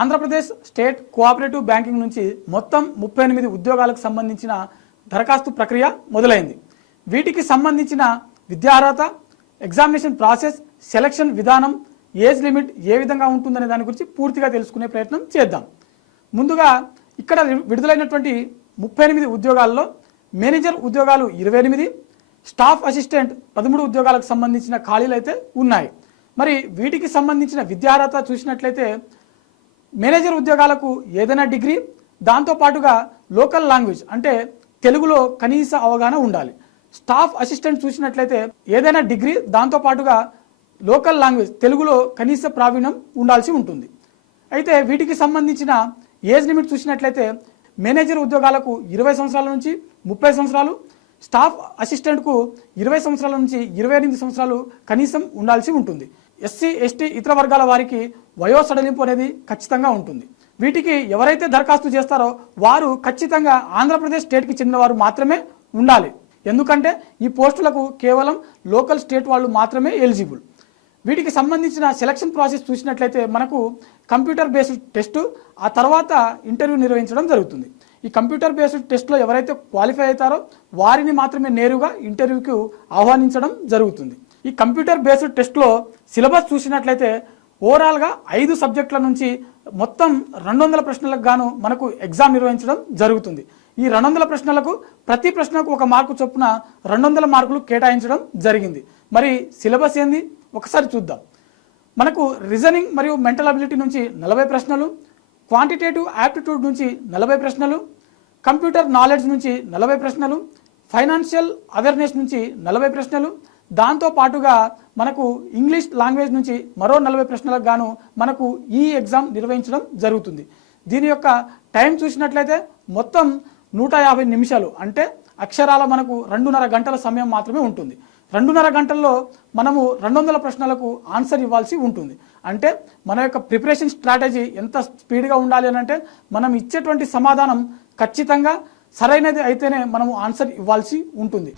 Andhra Pradesh state cooperative banking నుంచి మొత్తం 38 ఉద్యోగాలకు సంబంధించిన దరఖాస్తు ప్రక్రియ మొదలైంది. వీటికి సంబంధించిన విద్యార్హత, ఎగ్జామినేషన్ ప్రాసెస్, సెలక్షన్ విధానం, ఏజ్ లిమిట్ ఏ విధంగా ఉంటుందనే దాని గురించి పూర్తిగా తెలుసుకునే ప్రయత్నం చేద్దాం. ముందుగా ఇక్కడ విడుదలైనటువంటి 38 ఉద్యోగాల్లో మేనేజర్ ఉద్యోగాలు 28, స్టాఫ్ అసిస్టెంట్ 13 ఉద్యోగాలకు సంబంధించిన ఖాళీలు అయితే ఉన్నాయి. మరి వీటికి సంబంధించిన విద్యార్హత చూసినట్లయితే మేనేజర్ ఉద్యోగాలకు ఏదైనా డిగ్రీ, దాంతోపాటుగా లోకల్ లాంగ్వేజ్ అంటే తెలుగులో కనీస అవగాహన ఉండాలి. స్టాఫ్ అసిస్టెంట్ చూసినట్లయితే ఏదైనా డిగ్రీ, దాంతోపాటుగా లోకల్ లాంగ్వేజ్ తెలుగులో కనీస ప్రావీణ్యం ఉండాల్సి ఉంటుంది. అయితే వీటికి సంబంధించిన ఏజ్ లిమిట్ చూసినట్లయితే మేనేజర్ ఉద్యోగాలకు 20 సంవత్సరాల నుంచి 30 సంవత్సరాలు, స్టాఫ్ అసిస్టెంట్కు 20 సంవత్సరాల నుంచి 28 సంవత్సరాలు కనీసం ఉండాల్సి ఉంటుంది. ఎస్సీ, ఎస్టీ, ఇతర వర్గాల వారికి వయో సడలింపు అనేది ఖచ్చితంగా ఉంటుంది. వీటికి ఎవరైతే దరఖాస్తు చేస్తారో వారు ఖచ్చితంగా ఆంధ్రప్రదేశ్ స్టేట్కి చెందిన వారు మాత్రమే ఉండాలి. ఎందుకంటే ఈ పోస్టులకు కేవలం లోకల్ స్టేట్ వాళ్ళు మాత్రమే ఎలిజిబుల్. వీటికి సంబంధించిన సెలక్షన్ ప్రాసెస్ చూసినట్లయితే మనకు కంప్యూటర్ బేస్డ్ టెస్టు, ఆ తర్వాత ఇంటర్వ్యూ నిర్వహించడం జరుగుతుంది. ఈ కంప్యూటర్ బేస్డ్ టెస్ట్లో ఎవరైతే క్వాలిఫై అవుతారో వారిని మాత్రమే నేరుగా ఇంటర్వ్యూకి ఆహ్వానించడం జరుగుతుంది. ఈ కంప్యూటర్ బేస్డ్ టెస్ట్లో సిలబస్ చూసినట్లయితే ఓవరాల్గా 5 సబ్జెక్టుల నుంచి మొత్తం 200 ప్రశ్నలకు గాను మనకు ఎగ్జామ్ నిర్వహించడం జరుగుతుంది. ఈ 200 ప్రశ్నలకు ప్రతి ప్రశ్నకు 1 మార్కు చొప్పున 200 మార్కులు కేటాయించడం జరిగింది. మరి సిలబస్ ఏంది ఒకసారి చూద్దాం. మనకు రీజనింగ్ మరియు మెంటల్ అబిలిటీ నుంచి 40 ప్రశ్నలు, క్వాంటిటేటివ్ యాప్టిట్యూడ్ నుంచి 40 ప్రశ్నలు, కంప్యూటర్ నాలెడ్జ్ నుంచి 40 ప్రశ్నలు, ఫైనాన్షియల్ అవేర్నెస్ నుంచి 40 ప్రశ్నలు, దాంతో పాటుగా మనకు ఇంగ్లీష్ లాంగ్వేజ్ నుంచి మరో 40 ప్రశ్నలకు గాను మనకు ఈ ఎగ్జామ్ నిర్వహించడం జరుగుతుంది. దీని యొక్క టైం చూసినట్లయితే మొత్తం 150 నిమిషాలు, అంటే అక్షరాల మనకు 2.5 గంటల సమయం మాత్రమే ఉంటుంది. 2.5 గంటల్లో మనము 200 ప్రశ్నలకు ఆన్సర్ ఇవ్వాల్సి ఉంటుంది. అంటే మన యొక్క ప్రిపరేషన్ స్ట్రాటజీ ఎంత స్పీడ్గా ఉండాలి అని అంటే మనం ఇచ్చేటువంటి సమాధానం ఖచ్చితంగా సరైనది అయితేనే మనము ఆన్సర్ ఇవ్వాల్సి ఉంటుంది.